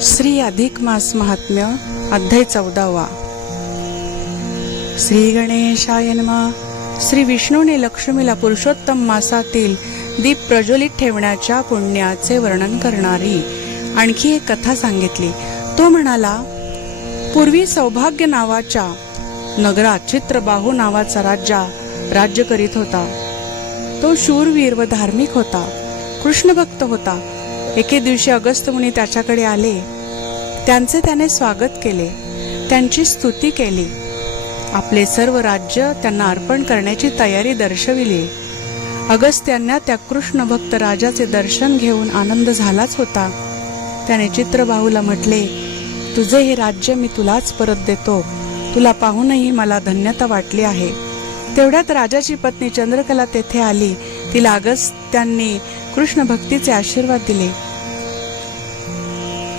श्री अधिक मास महात्म्य अध्याय 14वा। श्री गणेशाय नमः। श्री विष्णूने लक्ष्मीला पुरुषोत्तम मासातील दीप प्रज्वलित ठेवण्याच्या पुण्याचे वर्णन करणारी आणखी एक कथा सांगितली। तो म्हणाला, पूर्वी सौभाग्य नावाच्या नगरात चित्रबाहू नावाचा राजा राज्य करीत होता। तो शूरवीर व धार्मिक होता, कृष्ण भक्त होता। एके दिवशी अगस्त्य मुनी त्याच्याकडे आले, त्यांचे त्याने स्वागत केले, त्यांची स्तुती केली, आपले सर्व राज्य त्यांना अर्पण करण्याची तयारी दर्शविली। अगस्त्यांना त्या कृष्ण भक्त राजाचे दर्शन घेऊन आनंद झालाच होता। त्याने चित्रबाहूला म्हटले, तुझे हे राज्य मी तुलाच परत देतो, तुला पाहूनही मला धन्यता वाटली आहे। तेवढ्यात राजाची पत्नी चंद्रकला तेथे आली। तिला अगस्त्यांनी कृष्ण भक्तीचे आशीर्वाद दिले।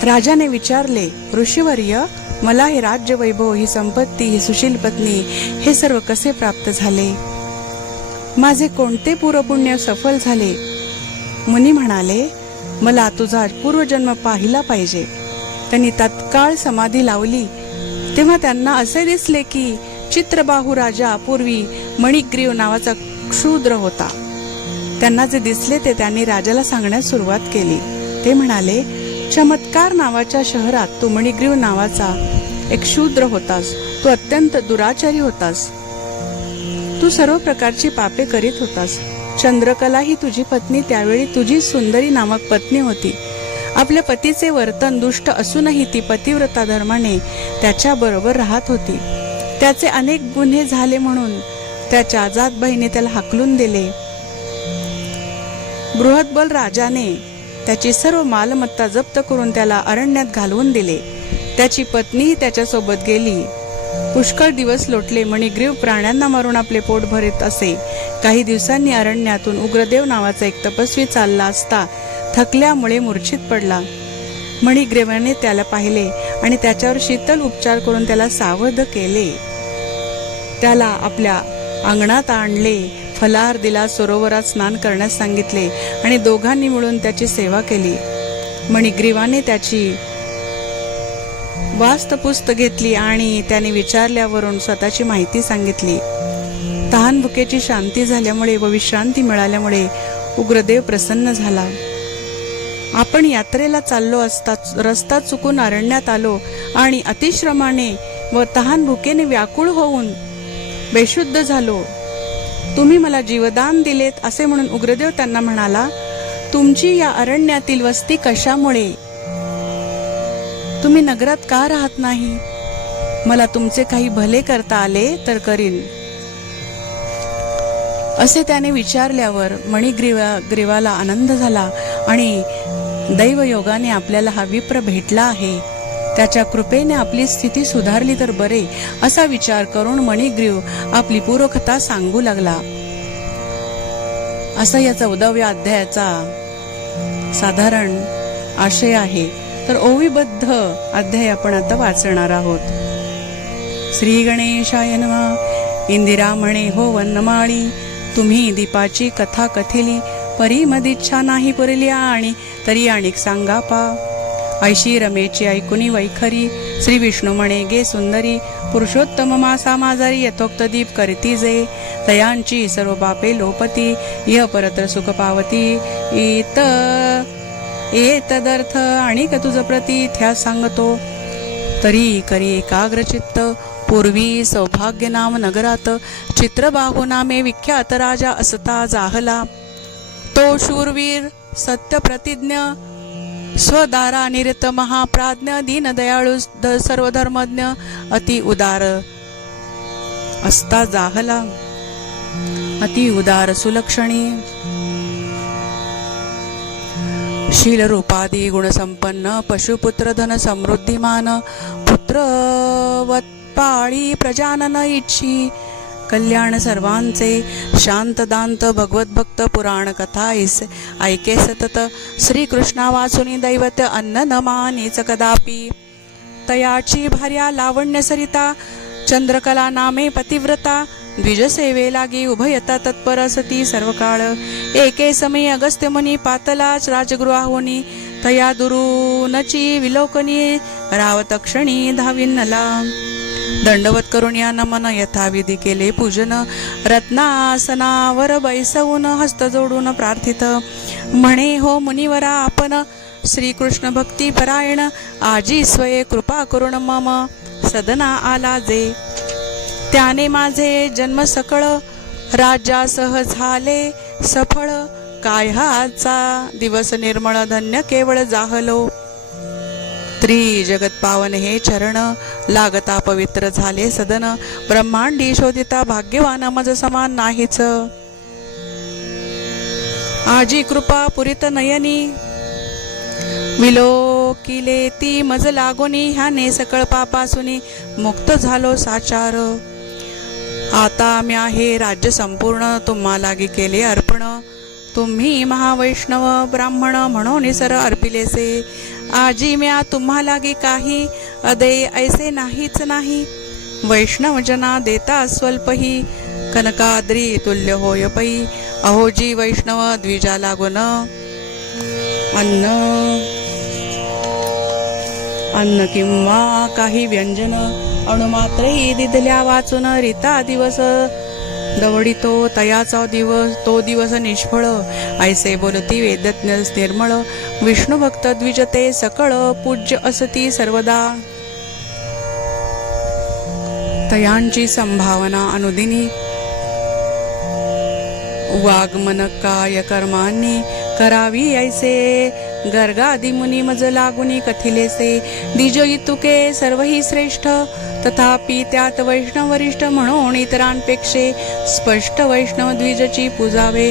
राजाने विचारले, ऋषीवर्य, मला हे राज्य वैभव, ही संपत्ती, ही सुशील पत्नी, हे सर्व कसे प्राप्त झाले? माझे कोणते पूर्वपुण्य सफल झाले? मुनी म्हणाले, मला तुझा पूर्वजन्म पाहिला पाहिजे। त्यांनी तत्काळ समाधी लावली। तेव्हा त्यांना असे दिसले की चित्रबाहू राजा पूर्वी मणिग्रीव नावाचा क्षुद्र होता। त्यांना जे दिसले ते त्यांनी राजाला सांगण्यास सुरुवात केली। ते म्हणाले, चमत्कार नावाच्या शहरात तू मणिग्रीव नावाचा एक शूद्र होतास। तू अत्यंत दुराचारी होतास, तू सर्व प्रकारची पापे करीत होतास। चंद्रकला ही तुझी पत्नी त्यावेळी तुझी सुंदरी नामक पत्नी होती। आपल्या पतीचे वर्तन दुष्ट असूनही ती पतिव्रता धर्माने त्याच्या बरोबर राहत होती। त्याचे अनेक गुन्हे झाले म्हणून त्याच्या जात बहिणी त्याला हाकलून दिले। बृहद्बल राजाने त्याची सर्व मालमत्ता जप्त करून त्याला अरण्यात घालवून दिले। त्याची पत्नी त्याच्यासोबत गेली। पुष्कळ दिवस लोटले। मणिग्रीव प्राण्यांना मारून आपले पोट भरत असे। काही दिवसांनी अरण्यातून उग्रदेव नावाचा एक तपस्वी चालला असता थकल्यामुळे मूर्छित पडला। मणिग्रीवाने त्याला पाहिले आणि त्याच्यावर शीतल उपचार करून त्याला सावध केले। त्याला आपल्या अंगणात आणले, फलाहार दिला, सरोवरात स्नान करण्यास सांगितले आणि दोघांनी मिळून त्याची सेवा केली। मणिग्रीवाने त्याची वास्तपुस्त घेतली आणि त्याने विचारल्यावरून स्वतःची माहिती सांगितली। तहान भुकेची शांती झाल्यामुळे व विश्रांती मिळाल्यामुळे उग्रदेव प्रसन्न झाला। आपण यात्रेला चाललो असता रस्ता चुकून अरण्यात आलो आणि अतिश्रमाने व तहान भुकेने व्याकुळ होऊन बेशुद्ध झालो। तुम्ही मला जीवदान दिलेत असे म्हणून उग्रदेव त्यांना म्हणाला, तुमची या अरण्यातील वस्ती कशामुळे? तुम्ही नगरात का राहत नाही? मला तुमचे काही भले करता आले तर करीन। असे त्याने विचारल्यावर मणिग्रीवाला आनंद झाला आणि दैवयोगाने आपल्याला हा विप्र भेटला आहे, त्याच्या कृपेने आपली स्थिती सुधारली तर बरे, असा विचार करून मणिग्रीव आपली पूर्वकथा सांगू लागला। असा या 14व्या अध्यायाचा साधारण आशय आहे। तर ओवीबद्ध अध्याय आपण आता वाचणार आहोत। श्री गणेशाय नमः। इंदिरा म्हणे, हो वनमाळी, तुम्ही दीपाची कथा कथिली, परी मदिच्छा नाही पुरल्या आणि तरी आणिक सांगा पा। ऐशी रमेची ऐकुनी वैखरी, श्री विष्णू म्हणे, गे सुंदरी, पुरुषोत्तम मासा माझारी यथोक्त दीप करीती जे, तयांची सर्व बापे लोपती, इह परत्र सुख पावती, एतदर्थ आणिक तुझ प्रती थ्या सांगतो। तरी करी एकाग्र चित्त, पूर्वी सौभाग्य नाम नगरात चित्रबाहू नामे विख्यात राजा असता जाहला। तो शूरवीर सत्य प्रतिज्ञ, स्वदारा निरत महाप्राज्ञ, दीनदयाळू सर्वधर्मज्ञ, अति उदार असता जाहला। अति उदार सुलक्षणी, शील रूपादी गुणसंपन्न, पशुपुत्र धन समृद्धिमान, पुत्रवत पाळी प्रजानन इच्छी, कल्याण सर्वांचे, शांत दांत भगवत भक्त, पुराण कथा ऐके सतत, श्रीकृष्णा वाचुनी दैवत अन्न न मानीच कदापि। तयाची भार्या लावण्य सरिता, चंद्रकला नामे पतिव्रता, द्विज सेवे लागी उभयता तत्पर सती सर्व काळ। एके समय अगस्त्य मुनी पातलाच राजगृहाहोनी तया दुरूनची विलोकनी रावत क्षणी धाविनला. दंडवत करून या नमन यथाविधी केले पूजन. रत्नासनावर बैसवून हस्त जोडून प्रार्थित म्हणे हो मुनिवरा आपण श्रीकृष्ण भक्ती परायण. आजी स्वये कृपा करून मम सदना आला जे. त्याने माझे जन्म सकळ राज्यासह झाले सफळ. काय हाचा दिवस निर्मळ धन्य केवळ जाहलो. त्रिजगत पावन हे चरण लागता पवित्र झाले सदन. ब्रह्मांडी शोधिता भाग्यवान मज समान नाहीच. आजी कृपा पुरित नयनी विलोकिले ती मज लागोनी. ह्याने सकळ पापासुनी मुक्त झालो साचार. आता म्या हे राज्य संपूर्ण तुम्हा लागी केले अर्पण. तुम्ही महावैष्णव ब्राह्मण म्हणून सर अर्पिलेसे. आजी म्या तुम्हा लागी काही अदे ऐसे नाहीच नाही. वैष्णव जना देता स्वल्पही कनकाद्री तुल्य होय पै. अहोजी वैष्णव द्विजा लागून अन्न किंवा काही व्यंजन अणुमात्रही दिधल्या वाचून. रीता दिवस दवडितो तयाचा तो दिवस निष्फळ. ऐसे बोलती वेदज्ञ निर्मळ. विष्णू भक्त द्विजते सकळ पूज्य असती सर्वदा. तयांची संभावना अनुदिनी वाग्मन काय कर्मांनी करावी ऐसे. गर्गादि मुनी मज लागुनी कथिलेसे. द्विज इतुके सर्वही श्रेष्ठ तथापि त्यात वैष्णव वरिष्ठ म्हणून इतरांपेक्षे स्पष्ट वैष्णव द्विजची पूजावे.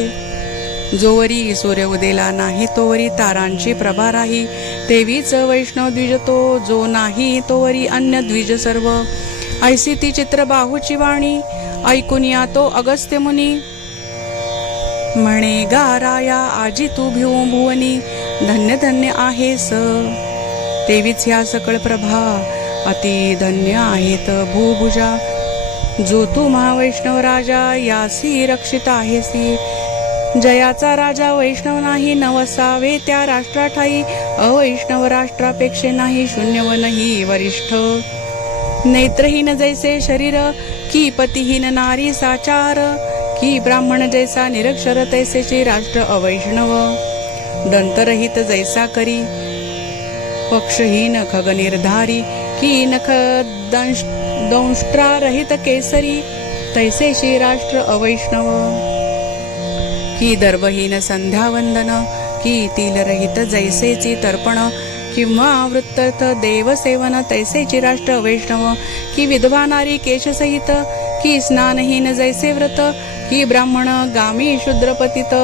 जोवरी सूर्य उदेला नाही तोवरी तारांची प्रभा राही. तेवीच वैष्णव द्विज तो जो नाही तोवरी अन्य द्विज सर्व. ऐसी ती चित्रबाहूची वाणी ऐकून या तो अगस्त्य मुनी. म्हणे गा राया आजी तू भिऊ भुवनी. धन्य धन्य आहेस तेवीच ह्या सकळ प्रभा. अति धन्य आहेत भूभुजा. जो तू महावैष्णव राजा यासी रक्षित आहेसी. जयाचा राजा वैष्णव नाही नवसावे त्या राष्ट्राठाई. अवैष्णव राष्ट्रापेक्षे नाही शून्य व नाही वरिष्ठ. नेत्रहीन जैसे शरीर की पतिहीन नारी साचार. की ब्राह्मण जैसा निरक्षर तैसेचे राष्ट्र अवैष्णव. दंतरहित जैसा करी पक्षहीन खग निर्धारी. की नख दंष्ट्रा रहित केसरी तैसेशी राष्ट्र अवैष्णव. की दर्भहीन संध्यावंदन. की तिलरहित जैसेची तर्पण किंवा वृत्तर्थ देवसेवन तैसेची राष्ट्र अवैष्णव. की विधवा नारी केशसहित. की स्नानहीन जैसे व्रत. की ब्राह्मण गामी शूद्रपतित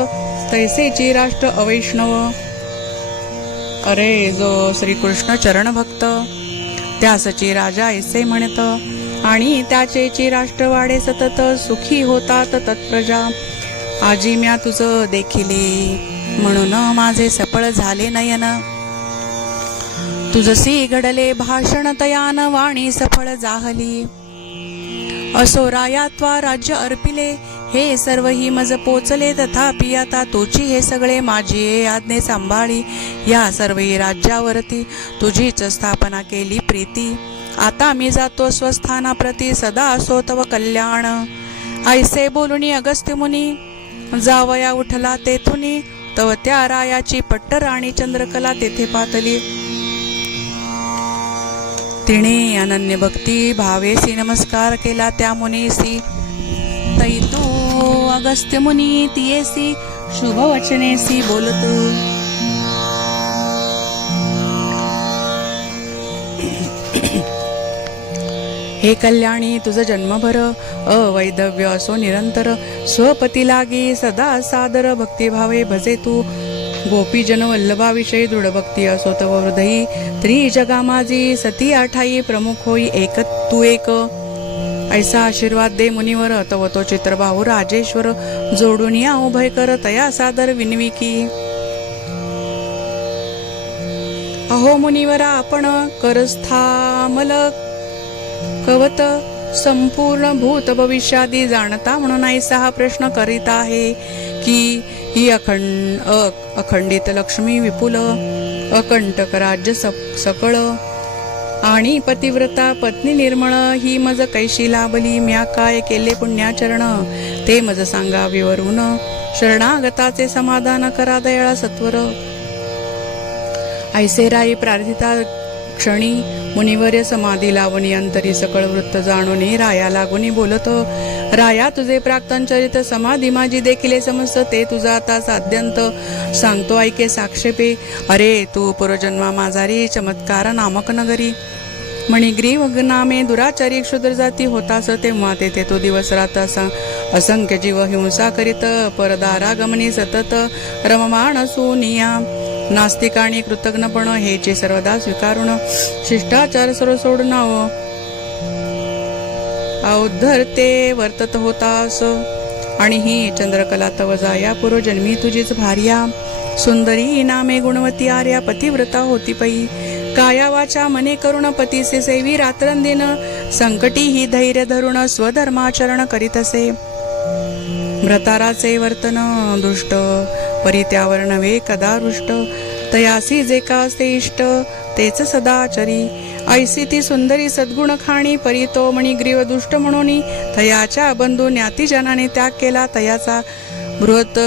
तैसेची राष्ट्र अवैष्णव. अरे जो श्रीकृष्ण चरण भक्त त्यासची राजा ऐसे म्हणत. आणि त्याचेची राष्ट्र वाढे सतत सुखी होतात तत्प्रजा. आजी म्या तुझं देखिली म्हणून माझे सफळ झाले नयन. तुझसी घडले भाषण तयान वाणी सफळ जाहली. असो रायात्वा राज्य अर्पिले हे सर्व ही मज पोचले. तथापि आता तोची हे सगळे माझी आज्ञे सांभाळी. या सर्व राज्यावरती तुझीच स्थापना केली प्रीती. आता मी जातो स्वस्थानाप्रती सदा असो तव कल्याण. ऐसे बोलुनी अगस्त्य मुनी जावया उठला तेथुनी. तव त्या रायाची पट्टर आणि चंद्रकला तेथे पातली. तिने अनन्य भक्ती भावेसी नमस्कार केला त्या मुनीसी. तै तू अगस्त्य मुनी तियेसी शुभ वचनेसी बोलतो. हे कल्याणी तुझ जन्मभर अवैधव्य असो निरंतर. स्वपती लागी सदा सादर भक्तिभावे भजे तू. गोपीजन वल्लभाविषयी दृढ भक्ती असो तव हृदयी. त्रिजगा माझी सती आठाई प्रमुख होई एक तू एक. ऐसा आशीर्वाद दे मुनिवर तव तो चित्रबाहू राजेश्वर. जोडून या उभय कर तया सादर विनविकी. अहो मुनिवरा आपण करस्थामल कवत संपूर्ण भूत भविष्यादी जाणता म्हणून ऐसा हा प्रश्न करीत आहे की ही अखंडित लक्ष्मी विपुल अकंटक राज्य सकळ आणि पतिव्रता पत्नी निर्मळ ही मज कैशी लाभली म्या काय केले पुण्याचरण ते मज सांगा विवरून शरणागताचे समाधान करा दयाळा सत्वर ऐसे राई प्रार्थिता क्षणी मुनिवर्य समाधी लावणी अंतरी सकळ वृत्त जाणूनी राया लागुनी बोलतो राया तुझे प्राक्तन चरित समाधी माझी देखील समजत ते तुझा आता साध्यंत सांगतो ऐके साक्षेपे अरे तू पूर्वजन्मा माझारी चमत्कार नामक नगरी मणिग्रीव नामे दुराचारी क्षुद्र जाती होतास तेव्हा तेथे तो दिवस रात असंख्य जीव हिंसा करीत परदारा गमनी सतत रममाण सुनिया नास्तिकाणी कृतज्ञपण हेचे सर्वदा स्वीकारून शिष्टाचार सर्व सोडून औद्धरते वर्तत होतास आणि ही चंद्रकला तव जाया पूर्वजन्मी तुझीच भार्या सुंदरी नामे गुणवती आर्या पतिव्रता होती पै काया वाचा मने करुण पतीसे सेवी रात्रंदिन संकटी ही धैर्य धरुण स्वधर्माचरण करीत असे व्रताराचे वर्तन दुष्ट परित्यावर नव्हे कदा रुष्ट तयासी जे का असते इष्ट तेच सदाचरी ऐसी ती सुंदरी सद्गुण खाणी परी तो मणिग्रीव दुष्ट म्हणून तयाच्या बंधू ज्ञातीजनाने त्याग केला तयाचा बृहत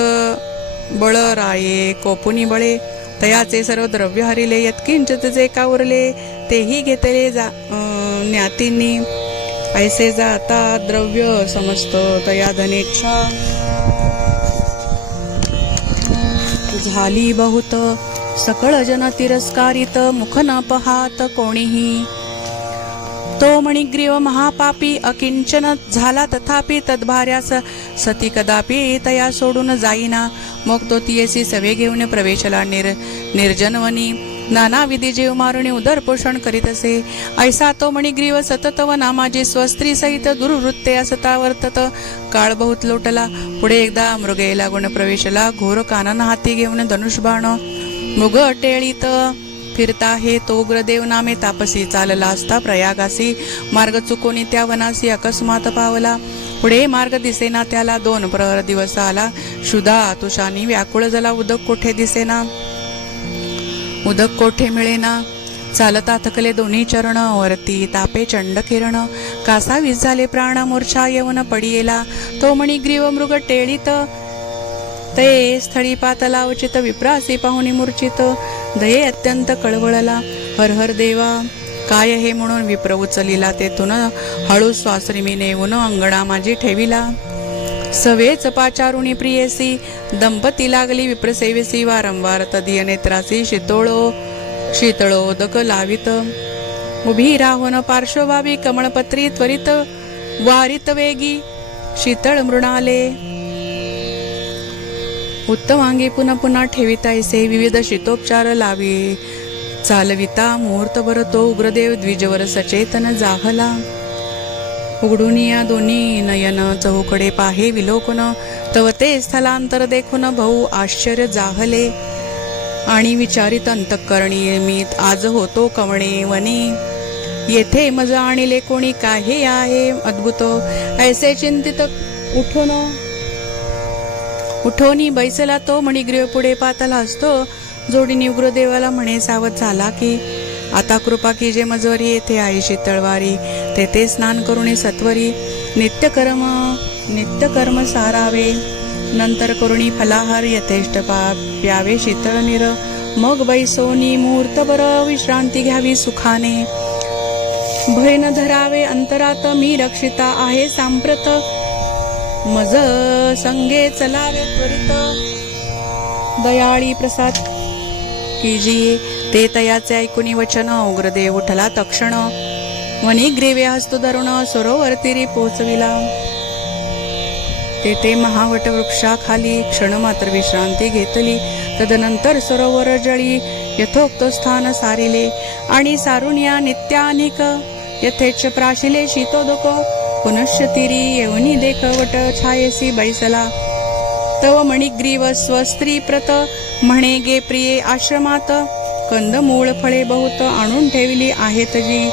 बळ राये कोपुनी बळे तयाचे सर्व द्रव्य हरिले यत्किंचित जे का उरले तेही घेतले ज्ञातींनी ऐसे जाता द्रव्य समस्त तया धनेच्छा झाली बहुत सकळ जन तिरस्कारित मुख न पहात कोणीही तो मणिग्रीव महापापी अकिंचन झाला तथापि तद्भार्यास सती कदापि तया सोडून जाईना मग तो तियेसी सवे घेऊन प्रवेशला निर्जनवनी नाना विधी जीव मारुणी उदर पोषण करीत असे ऐसा तो मणिग्रीव सतत व नामाजी स्वस्त्री सहित दुर्वृत्ते असता वर्तत काळ बहुत लोटला पुढे एकदा मृगे लागून प्रवेशला घोर कानन हाती घेऊन धनुष्बाण मृग टेळीत फिरता हे तो उग्रदेव नामे तापसी चालला असता प्रयागासी मार्ग चुकोनी त्या वनासी अकस्मात पावला पुढे मार्ग दिसेना त्याला 2 प्रहर दिवस आला शुदा तुषानी व्याकुळ झाला उदक कोठे दिसेना उदक कोठे मिळेना चालता थकले दोन्ही चरण वरती तापे चंड किरण कासा वीज झाले प्राण मूर्छा येऊन पडियेला तो मणिग्रीव मृग टेळीत ते स्थळी पातला उचित विप्रासी पाहुणी मूर्छित दये अत्यंत कळवळला हर हर देवा काय हे म्हणून विप्र उचलिला तेथून हळू स्वाश्रिमी नेऊन अंगणा माझी ठेविला सवेच पाचारुणी प्रियसी दंपती लागली विप्रसेवेसी वारंवार तदीय नेत्रासी शीतळोदक लावित उभी राहून पार्श्वभावी कमळपत्री त्वरित वारित वेगी शीतळ मृणाले उत्तमांगी पुन्हा पुन्हा ठेवितायसे विविध शीतोपचार लावी चालविता मुहूर्तभर तो उग्रदेव द्विजवर सचेतन जाहला उघडून या दोन्ही नयन चहूकडे पाहे विलोकन तव ते स्थलांतर देखून भाऊ आश्चर्य जाहले आणि विचारित अंतःकरणी मी आज होतो कवणे वने येथे मज आणले कोणी काहे आहे अद्भुत ऐसे चिंतित उठोनी बैसला तो मणिग्रीव पुढे पाताला असतो जोडीने उग्रदेवाला म्हणे सावध झाला की आता कृपा की जे मजवरी येथे आहे शीतळवारी तेथे स्नान करुणी सत्वरी नित्यकर्म सारावे नंतर करुणी फलाहार यथेष्ट प्यावे शीतळ निर मग बैसोनी मुहूर्तभर विश्रांती घ्यावी सुखाने भय न धरावे अंतरात मी रक्षिता आहे सांप्रत मज संगे चलावे त्वरित दयाळी प्रसाद कीजी ते तयाचे ऐकुनी वचन उग्रदेव उठला तक्षण मणिग्रीवे हस्त धरुण सरोवर तीरी पोचविला तेथे महावट वृक्षाखाली क्षण मात्र विश्रांती घेतली तदनंतर सरोवर जळी यथोक्त स्थान सारिले आणि सारुण्या नित्यानिक यथेच प्राशिले शीतोदक पुनश्च तीरी येऊनी देखवट छायसी बैसला तव मणिग्रीव स्वस्त्री प्रत म्हणे गे प्रिये आश्रमात कंदमूळ फळे बहुत आणून ठेवली आहेत जी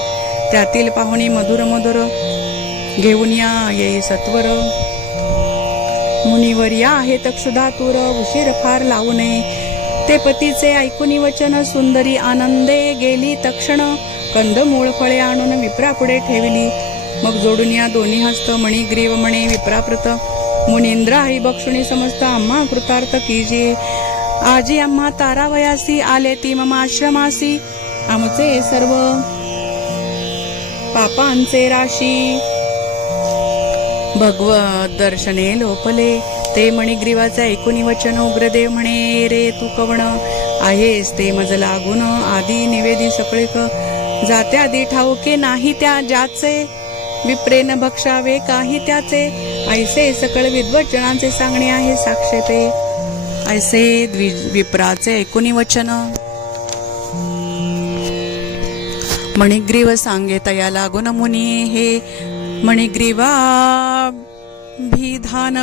त्यातील पाहुणी मधुर मधुर घेऊन या येई सत्वर मुनिवर या आहेत क्षुधातुर उशीर फार लावू नये ते पतीचे ऐकून वचन सुंदरी आनंदे गेली तक्षण कंदमूळ फळे आणून विप्रापुढे ठेवली. मग जोडून या दोन्ही हस्त मणिग्रीव म्हणे विप्राप्रत मुनींद्र आई बक्षुणी समस्त आम्हा कृतार्थ कीजे. आजी आम्हा तारावयासी आले ती मम आश्रमासी आमचे सर्व पापांचे राशी. भगवत दर्शने लोपले ते मणिग्रीवाचे ऐकून वचन उग्रदेव म्हणे रे तू कवण आहेस ते मज लागून आदी निवेदी सकळिक जाते आधी ठाऊके नाही त्या ज्याचे विप्रेन भक्षावे काही त्याचे ऐसे सकळ विद्वज्जनांचे सांगणे आहे साक्षे ते. ऐसे विप्राचे ऐकून वचन मणिग्रीव सांगे तया लागून मुनी हे मणिग्रीवा भिधान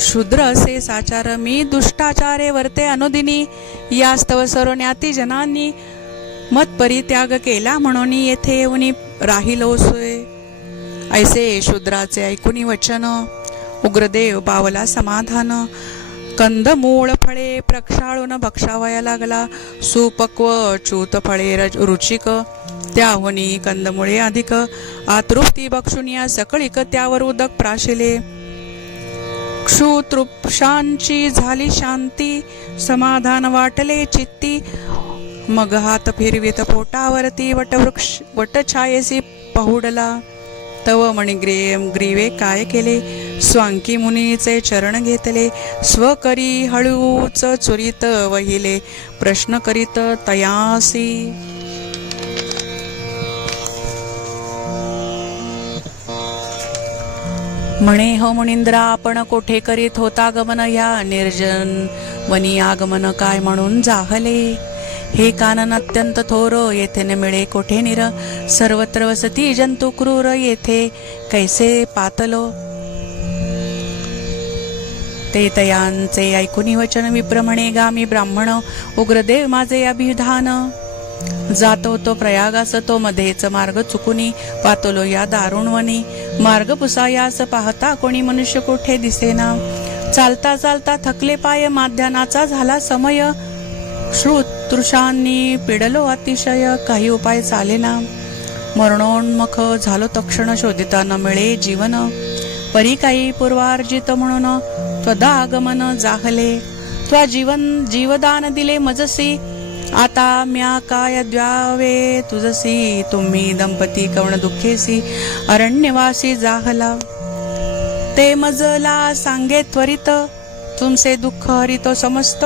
शूद्र असे साचार मी दुष्टाचारे वर्ते अनुदिनी यास्तव सर्वज्ञाती जनांनी मत परित्याग केला म्हणून येथे येऊन राहिलोसोय. ऐसे शूद्राचे ऐकून वचन उग्रदेव पावला समाधान कंदमूळ फळे प्रक्षाळून भक्षावया लागला सुपक्व च्यूत फळे रुचिक त्याहुनी कंदमुळे अधिक आतृप्ती बक्षुनिया सकळिक त्यावर उदक प्राशिले. क्षुतृप्षांची झाली शांती समाधान वाटले चित्ती मग हात फिरवित पोटावरती वटछायेसी पहुडला. तव मणिग्रीवे काय केले स्वांकी मुनीचे चरण घेतले स्वकरी हळूच चुरीत वहिले प्रश्न करीत तयासी. म्हणे हो मुनींद्रा आपण कोठे करीत होता गमन ह्या निर्जन वनी आगमन काय म्हणून जाहले. हे कानन अत्यंत थोर येथे न मिळे कोठे निर सर्वत्र वसती जंतु क्रूर येथे कैसे पातलो. ते तयांचे ऐकून वचन विप्र म्हणे गामी ब्राह्मण उग्रदेव माझे अभिधान जातो तो प्रयागास तो मध्येच मार्ग चुकुनी पातलो या दारुणवनी मार्ग पुसायास पाहता कोणी मनुष्य कोठे दिसेना. चालता चालता थकले पाय माध्यानाचा झाला समय श्रुतृषांनी पिडलो अतिशय काही उपाय चालेना. मरणोन्मुख झालो तक्षण शोधिता न मिळे जीवन परी काही पूर्वार्जित म्हणून त्वदागमन जाहले. त्वा जीवदान दिले मजसी आता म्या काय द्यावे तुझसी तुम्ही दंपती कवण दुःखेसी अरण्यवासी जाहला. ते मजला सांगे त्वरित तुमचे दुःख हरितो समस्त.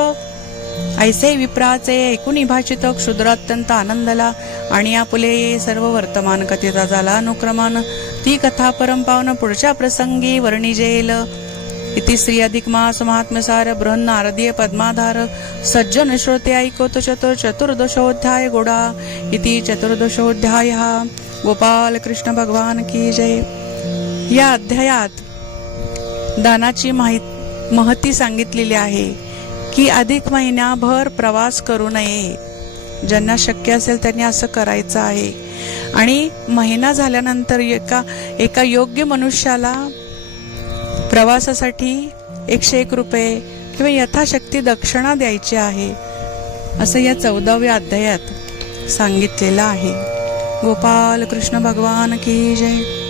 ऐसे विप्राचे ऐकून भाषित क्षुद्र अत्यंत आनंदला आणि आपुले सर्व वर्तमान कथिता झाला अनुक्रमान. ती कथा परंपावन पुढच्या प्रसंगी वर्णिजेल. इति श्री अधिक मास महात्म्यसार बृहन्नारदीय पद्माधार सज्जन श्रोते ऐकोत चतुर्दशोध्याय गोडा. इति चतुर्दशोध्याय. गोपाल कृष्ण भगवान की जय. या अध्यायात दानाची महती सांगितलेली आहे की अधिक महिन्याभर प्रवास करू नये. ज्यांना शक्य असेल त्यांनी असं करायचं आहे. आणि महिना झाल्यानंतर एका योग्य मनुष्याला प्रवासासाठी 101 रुपये किंवा यथाशक्ती दक्षिणा द्यायची आहे असं या 14व्या अध्यायात सांगितलेलं आहे. गोपाल कृष्ण भगवान की जय.